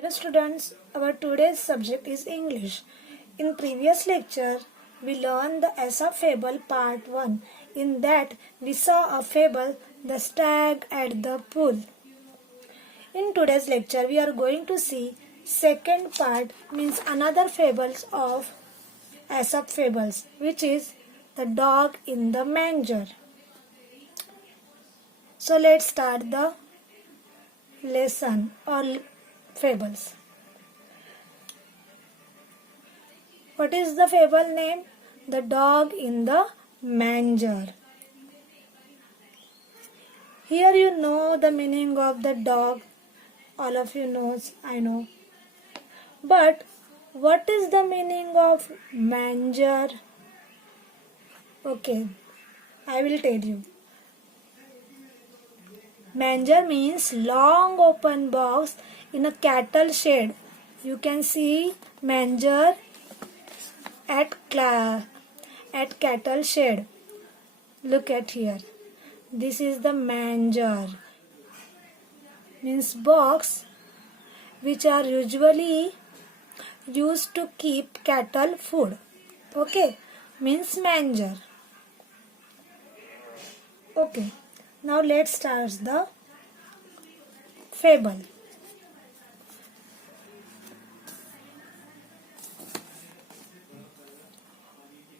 Hello students, our today's subject is English. In previous lecture, we learned the Aesop fable part 1. In that, we saw a fable, the stag at the pool. In today's lecture, we are going to see second part, means another fables of Aesop fables, which is the dog in the manger. So let's start the lesson or fables. What is the fable name? The dog in the manger. Here you know the meaning of the dog. All of you knows, I know. But what is the meaning of manger? Okay, I will tell you. Manger means long open box in a cattle shed. You can see manger at cattle shed. Look at here. This is the manger. Means box which are usually used to keep cattle food. Okay. Means manger. Okay. Now let's start the fable.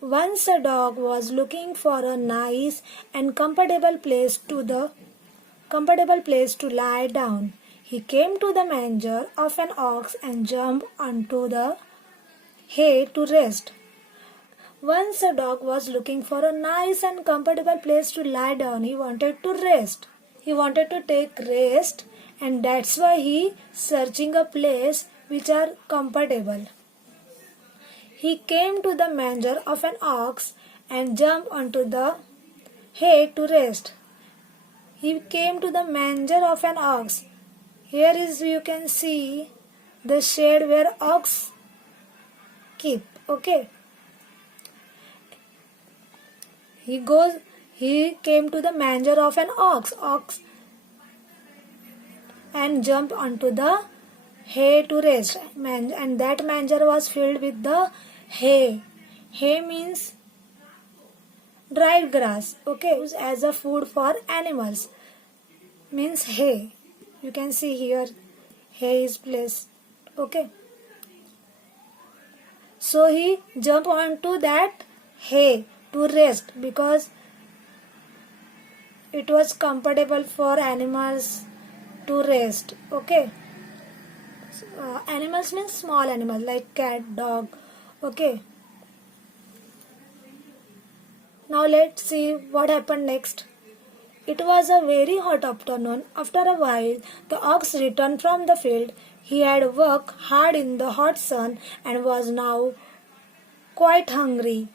Once a dog was looking for a nice and comfortable place to lie down. He came to the manger of an ox and jumped onto the hay to rest. Once a dog was looking for a nice and comfortable place to lie down. He wanted to rest. He wanted to take rest, and that's why he searching a place which are comfortable. He came to the manger of an ox and jumped onto the hay to rest. He came to the manger of an ox. Here is you can see the shed where ox keep. Okay. He came to the manger of an ox and jumped onto the hay to rest. And that manger was filled with the hay. Hay means dried grass. Okay, as a food for animals. Means hay. You can see here hay is placed. Okay. So he jumped onto that hay to rest because it was comfortable for animals to rest. Okay. Animals means small animals like cat, dog. Okay. Now let's see what happened next. It was a very hot afternoon. After a while, the ox returned from the field. He had worked hard in the hot sun and was now quite hungry.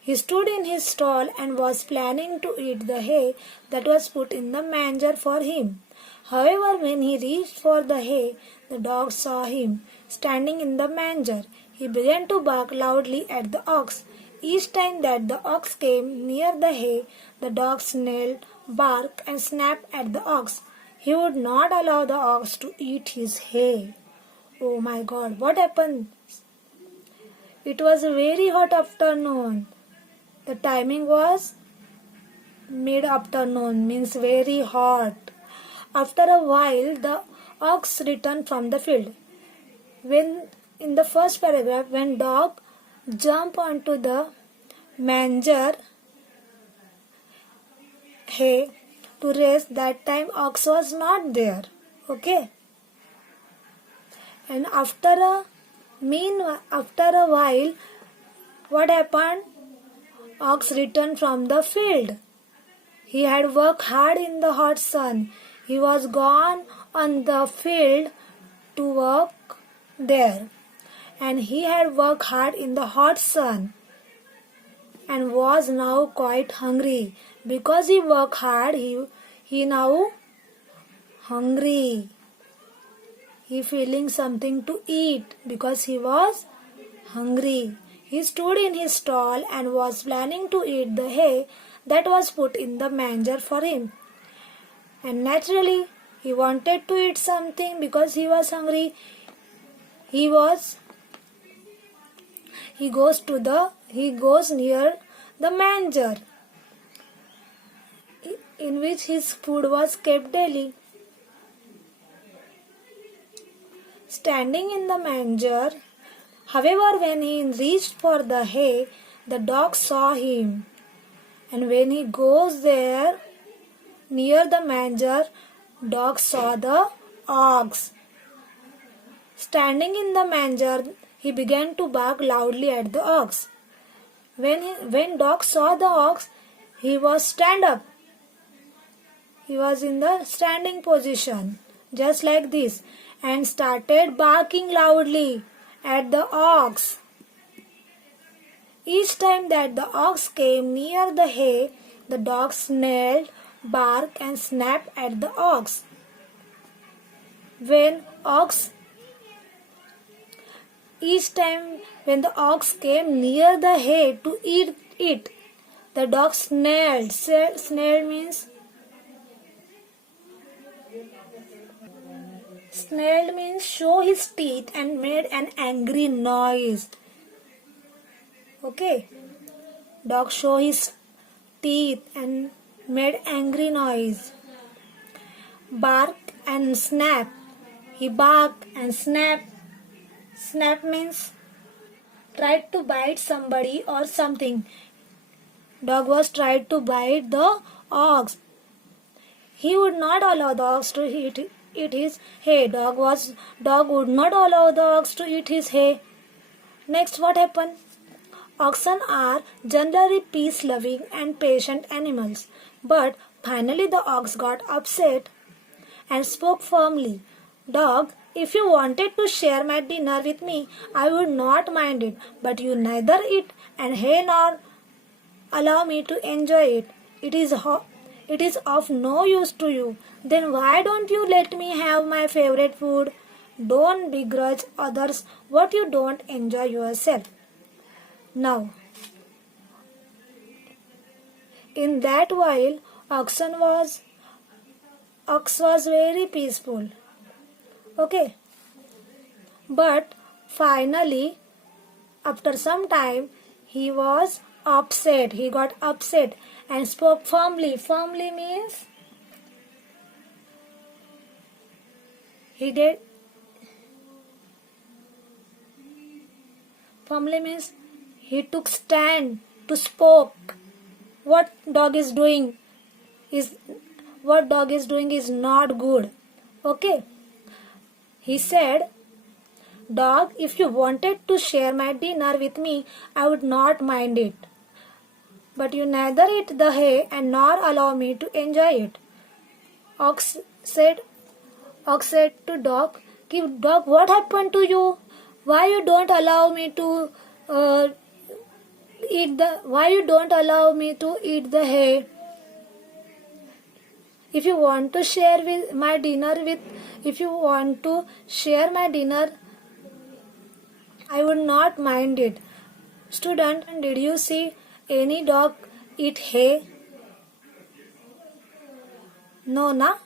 He stood in his stall and was planning to eat the hay that was put in the manger for him. However, when he reached for the hay, the dog saw him standing in the manger. He began to bark loudly at the ox. Each time that the ox came near the hay, the dog snarled, barked, and snapped at the ox. He would not allow the ox to eat his hay. Oh my God, what happened? It was a very hot afternoon. The timing was mid-afternoon, means very hot. After a while, the ox returned from the field. When in the first paragraph, when dog jumped onto the manger hay to rest, that time ox was not there. Okay. And after a while, what happened? Ox returned from the field. He had worked hard in the hot sun. He was gone on the field to work there. And he had worked hard in the hot sun and was now quite hungry. Because he worked hard, he now hungry. He feeling something to eat because he was hungry. He stood in his stall and was planning to eat the hay that was put in the manger for him. And naturally, He wanted to eat something because he was hungry. he was he goes near the manger in which his food was kept daily. Standing in the manger, however, when he reached for the hay, the dog saw him. And when he goes there near the manger, dog saw the ox. Standing in the manger, he began to bark loudly at the ox. When dog saw the ox, he was stand up. He was in the standing position, just like this, and started barking loudly at the ox. Each time that the ox came near the hay, the dog snarled, barked, and snapped at the ox. Each time when the ox came near the hay to eat it, the dog snarled. Snarled means show his teeth and made an angry noise. Okay. Dog show his teeth and made angry noise. Bark and snap. He barked and snapped. Snap means tried to bite somebody or something. Dog was tried to bite the ox. He would not allow the ox to eat his hay. Dog would not allow the ox to eat his hay. Next, what happened? Oxen are generally peace-loving and patient animals. But finally the ox got upset and spoke firmly. Dog, if you wanted to share my dinner with me, I would not mind it. But you neither eat and hay nor allow me to enjoy it. It is of no use to you. Then why don't you let me have my favorite food? Don't begrudge others what you don't enjoy yourself. Now, in that while, ox was very peaceful. Okay. But finally, after some time, he was upset. He got upset and spoke firmly. Firmly means he took stand to spoke. What dog is doing is not good. Okay. He said, Dog, if you wanted to share my dinner with me, I would not mind it. But you neither eat the hay and nor allow me to enjoy it. Ox said to dog, Dog, what happened to you? Why you don't allow me to eat the hay? If you want to share my dinner, I would not mind it. Student, did you see any dog eat hay? No, na?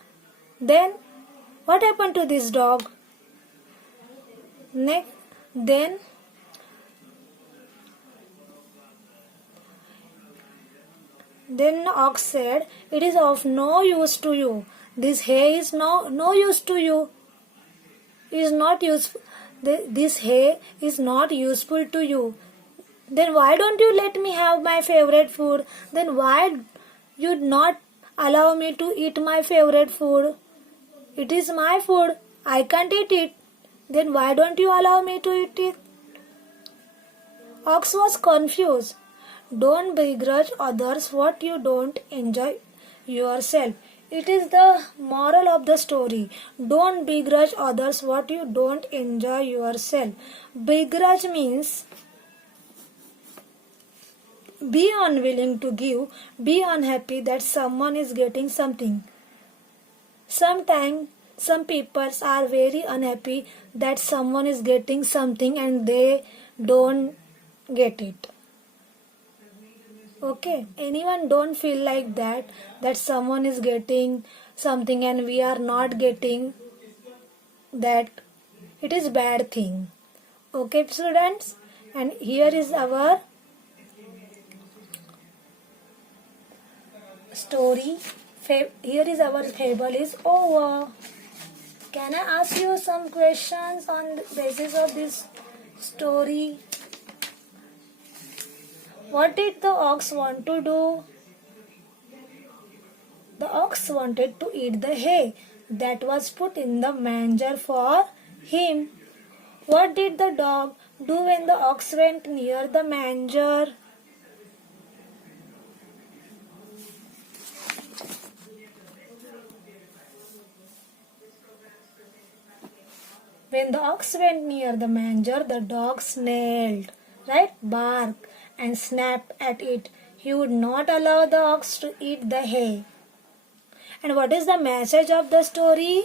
Then what happened to this dog? Then ox said, It is of no use to you. This hay is no use to you. Is not useful. This hay is not useful to you. Then why don't you let me have my favorite food? Then why you not allow me to eat my favorite food? It is my food. I can't eat it. Then why don't you allow me to eat it? Ox was confused. Don't begrudge others what you don't enjoy yourself. It is the moral of the story. Don't begrudge others what you don't enjoy yourself. Begrudge means be unwilling to give, be unhappy that someone is getting something. Sometimes some people are very unhappy that someone is getting something and they don't get it. Okay, anyone don't feel like that someone is getting something and we are not getting that. it is bad thing. Okay, students, and here is our story. Here is our fable is over. Can I ask you some questions on the basis of this story? What did the ox want to do? The ox wanted to eat the hay that was put in the manger for him. What did the dog do when the ox went near the manger? When the ox went near the manger, the dog snarled, right? Barked and snapped at it. He would not allow the ox to eat the hay. And what is the message of the story?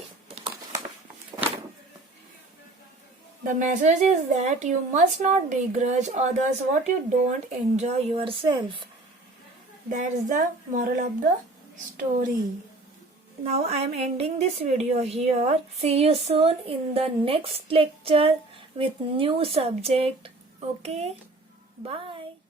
The message is that you must not begrudge others what you don't enjoy yourself. That is the moral of the story. Now I am ending this video here. See you soon in the next lecture with new subject. Okay? Bye.